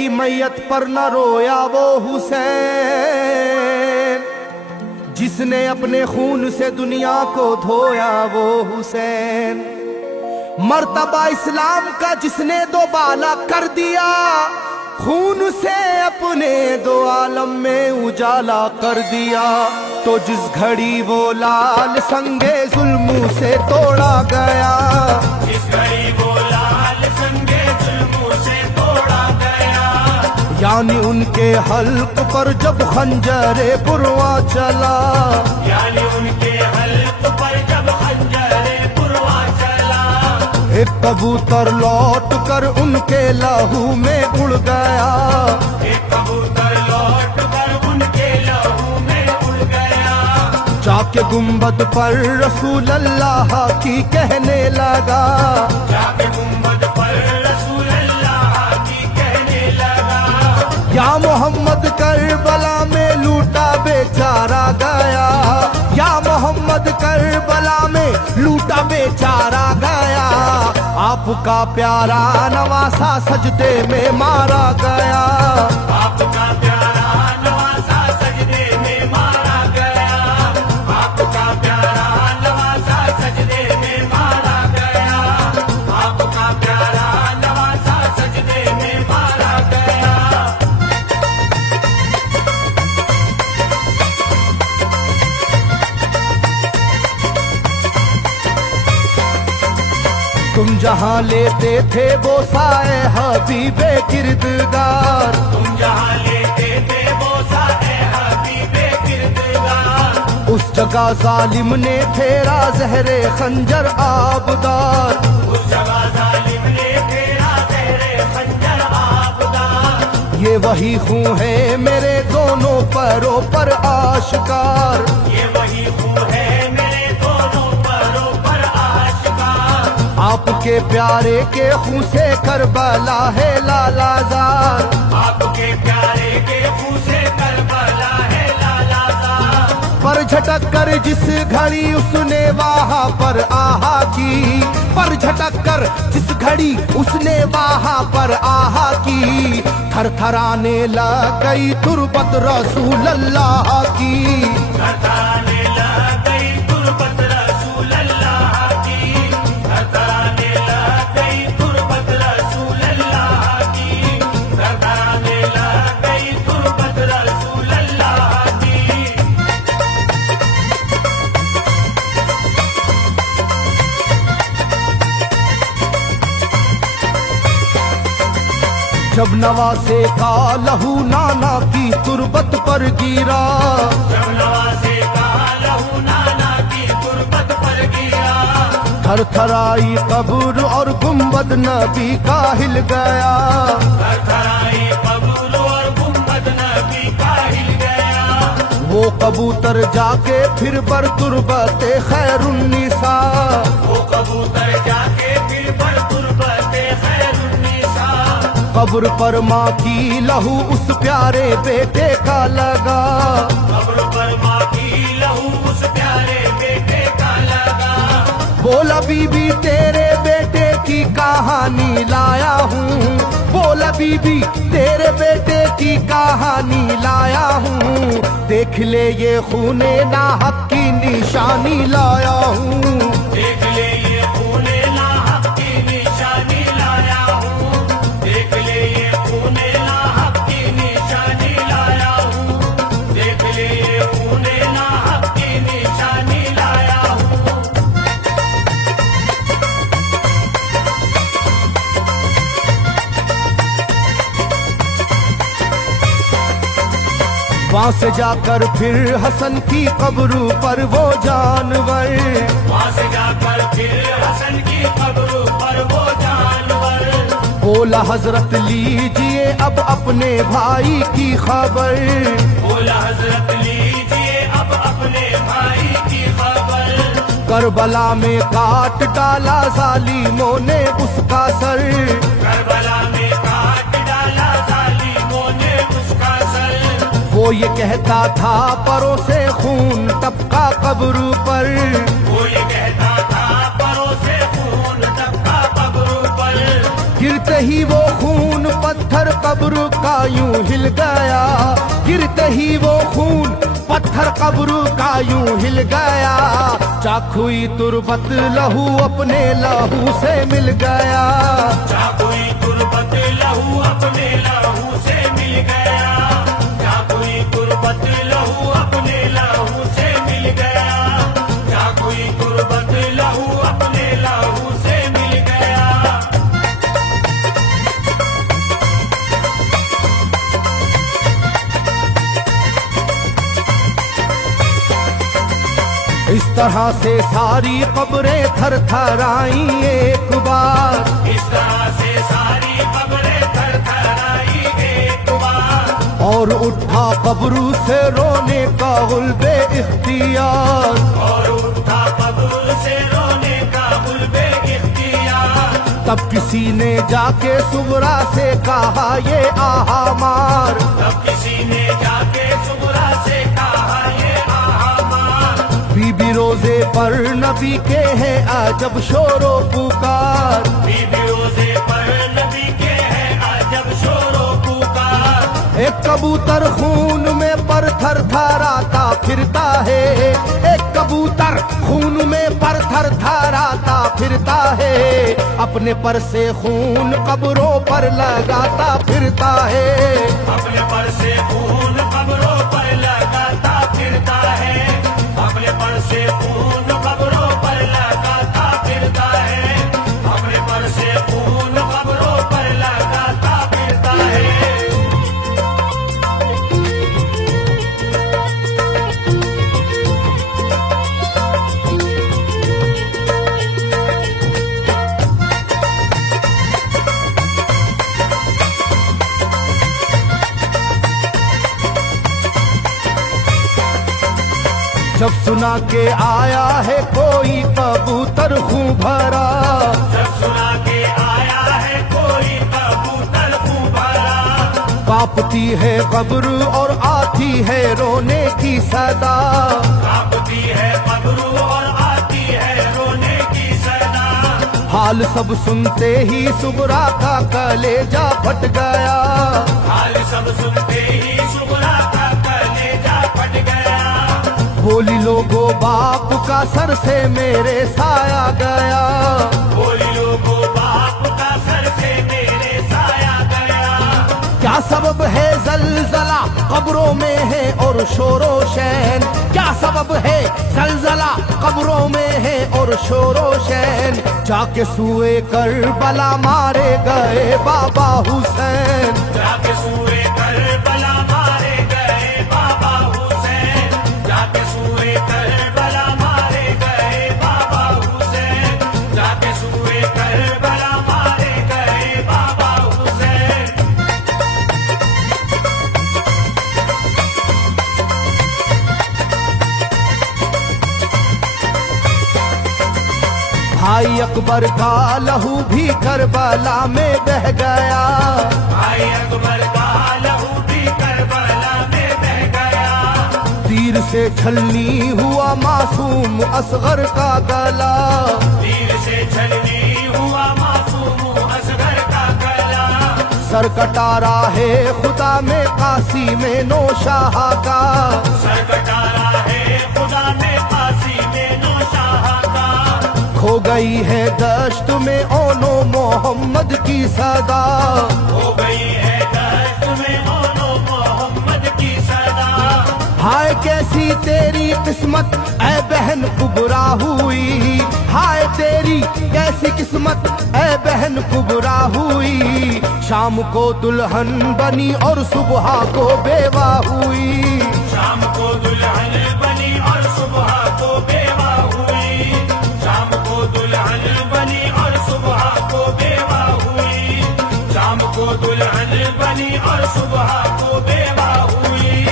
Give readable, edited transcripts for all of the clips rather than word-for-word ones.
की मैयत पर न रोया वो हुसैन, जिसने अपने खून से दुनिया को धोया वो हुसैन। मर्तबा इस्लाम का जिसने दोबाला कर दिया, खून से अपने दो आलम में उजाला कर दिया। तो जिस घड़ी वो लाल संगे जुल्म से तोड़ा गया, जिस घड़ी वो लाल संगे जुल्म से तोड़ा गया, यानी उनके हल्क पर जब खंजरे पुरवा चला, यानी उनके हल्क पर जब खंजरे पुरवा चला, एक कबूतर लौट कर उनके लहू में उड़ गया, एक कबूतर लौट कर उनके लहू में उड़ गया। जाके गुम्बद पर रसूल अल्लाह की कहने लगा, जाके गुम्बद पर रसूल अल्लाह की कहने लगा, या मोहम्मद करबला में लूटा बेचारा गया, या मोहम्मद करबला में लूटा बेचारा गया। आपका प्यारा नवासा सजदे में मारा गया, आपका प्यारा नवासा सजदे में मारा गया, आपका प्यारा नवासा सजदे में मारा गया, आपका प्यारा नवासा सजदे में मारा गया। तुम जहाँ लेते थे वो साए हबीबे किरदगार, तुम जहाँ लेते थे वो साए हबीबे किरदगार, उस जगह जालिम ने फेरा जहरे खंजर आबदार, उस जगह जालिम ने फेरा जहरे खंजर आबदार। ये वही खून है मेरे दोनों पैरों पर आशकार, ये वही खून है मेरे दोनों पैरों पर आशिकार। आपके प्यारे के खून से करबला है लालाजार, आपके प्यारे के खून से करबला है लालाजार। पर झटक कर जिस घड़ी उसने वहाँ पर आहा की, पर झटक कर जिस घड़ी उसने वहाँ पर आहा की, थरथराने लग गई तुरबत रसूल अल्लाह की, थरथराने लग गई तुरबत रसूल अल्लाह की, थरथराने लग गई तुरबत रसूल अल्लाह की, थरथराने लग गई तुरबत रसूल अल्लाह की। जब नवासे का लहू नाना की तुरबत पर गिरा, जब नवासे का लहू नाना की तुरबत पर गिरा, थरथराई कब्र और गुम्बद नबी का हिल गया, थरथराई कब्र और गुम्बद नबी का हिल गया। वो कबूतर जाके फिर पर तुरबते खैरुन्निसा, वो कबूतर जाके फिर पर तुरबते खैरुन्निसा, कब्र पर माँ की लहू उस प्यारे बेटे का लगा, कब्र पर माँ की लहू उस प्यारे बेटे का लगा। बोला बीबी तेरे बेटे की कहानी लाया हूँ, बोला बीबी तेरे बेटे की कहानी लाया हूँ, देख ले ये खूने नाहक की निशानी लाया हूँ, देख ले ये खूने नाहक की निशानी लाया हूँ, देख ले ये खूने नाहक की निशानी लाया हूँ, देख ले ये खूने नाहक की निशानी लाया हूँ। वहाँ से जाकर फिर हसन की कब्र पर वो जानवर, वहाँ से जाकर फिर हसन की कब्र पर वो जानवर, बोला हजरत लीजिए अब अपने भाई की खबर, बोला हजरत लीजिए अब अपने भाई की खबर। करबला में काट डाला जालिमों ने उसका सर, करबला में काट डाला जालिमों ने उसका सर। वो ये कहता था परों से खून टपका कब्र पर, वो ये कहता था परों से खून टपका कब्र पर। गिरते ही वो खून पत्थर कब्र का यूं हिल गया, गिरते ही वो खून पत्थर कब्र का यूं हिल गया। चाखुई तुरबत लहू अपने लहू से मिल गया, चाकुई तुरबत लहू अपने लहू से मिल गया, चाकुई तुरबत लहू अपने लहू से मिल गया, चाकुई तुरबत लहू अपने लहू से मिल गया। इस तरह से सारी कब्रें थर थर आई एक बार, इस तरह से सारी कब्रें थर थर आई एक बार, और उठा कब्र से रोने का गुल्बे इख्तियार, और उठा कब्र से रोने का गुल्बे इख्तियार। तब किसी ने जाके सुगरा से कहा ये आहा मार, तब किसी ने जाके सुगरा से कहा ये आहा मार। बीबी रोजे पर नबी के हैं अजब शोरो पुकार, बीबी रोजे पर नबी के हैं अजब शोरो पुकार। एक कबूतर खून में पर थर थराता फिरता है, एक कबूतर खून में पर थर थराता फिरता है, अपने पर से खून कब्रों पर लगाता फिरता है, अपने पर से खून कब्रों पर लगाता फिरता है, अपने पर से खून कब्रों पर लगाता फिरता है, अपने पर से खून कब्रों पर लगाता फिरता है। जब सुना के आया है कोई कबूतर खूं भरा, जब सुना के आया है कोई कबूतर खूं भरा, कांपती है कब्र और आती है रोने की सदा, कांपती है कब्र और आती है रोने की सदा। हाल सब सुनते ही सुगरा का कलेजा फट गया, हाल सब सुनते ही सुगरा का कलेजा फट गया। बोली लोगो बाप का सर से मेरे साया गया, बोली लोगो बाप का सर से मेरे साया गया। क्या सबब है जलजला कब्रों में है और शोरो शैन, क्या सबब है जलजला कब्रों में है और शोरो शैन। जाके सुए करबला मारे गए बाबा हुसैन, जाके सुए करबला मारे गए बाबा हुसैन, जाके सुए करबला मारे गए बाबा हुसैन, जाके सुए करबला मारे गए बाबा हुसैन। भाई अकबर का लहू भी करबला में बह गया, भाई अकबर का लहू भी करबला में बह गया। तीर से छलनी हुआ मासूम असगर का गला, तीर से छलनी हुआ मासूम असगर का गला। सर कटारा है खुदा में काशी में नौशाह का, सर कटारा है खुदा में काशी में नौशाह का। खो गई है दश्त में ओनो मोहम्मद की सदा, हो गई है दश्त में ओनो मोहम्मद की सदा। हाय कैसी तेरी किस्मत ऐ बहन कुबरा हुई, हाय तेरी कैसी किस्मत ऐ बहन कुबरा हुई। शाम को दुल्हन बनी और सुबह को बेवा हुई, शाम को दुल्हन बनी और सुबह को बेवा हुई, शाम को दुल्हन बनी और सुबह को बेवा हुई, शाम को दुल्हन बनी और सुबह को बेवा हुई।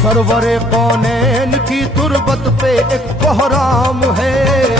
सरवरे कौनैन की तुरबत पे एक कोहराम है,